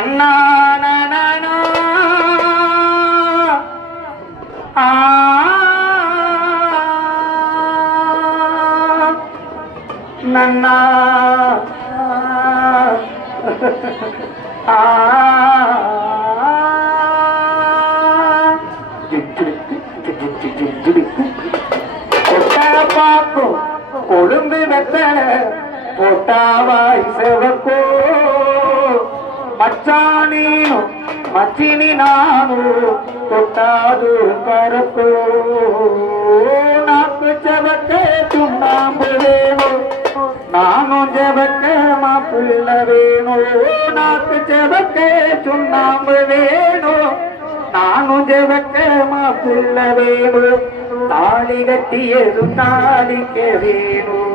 நன்னா நன்னா பாக்கும் கொழுந்து வெத்தல போட்டாவாய் செவக்கோ மச்சானீனும் மச்சினி நானும் தொட்டாது கரக்கோ நாக்கு செவக்க சுண்ணாம்பு வேணும் நானும் ஜெபக்க மாப்பிள்ள வேணும் நாக்கு செவக்க சுண்ணாம்பு வேணும் நானும் ஜெபக்க மாப்பிள்ள வேணும் தாலி கட்டியதும் தாலிக்க வேணும்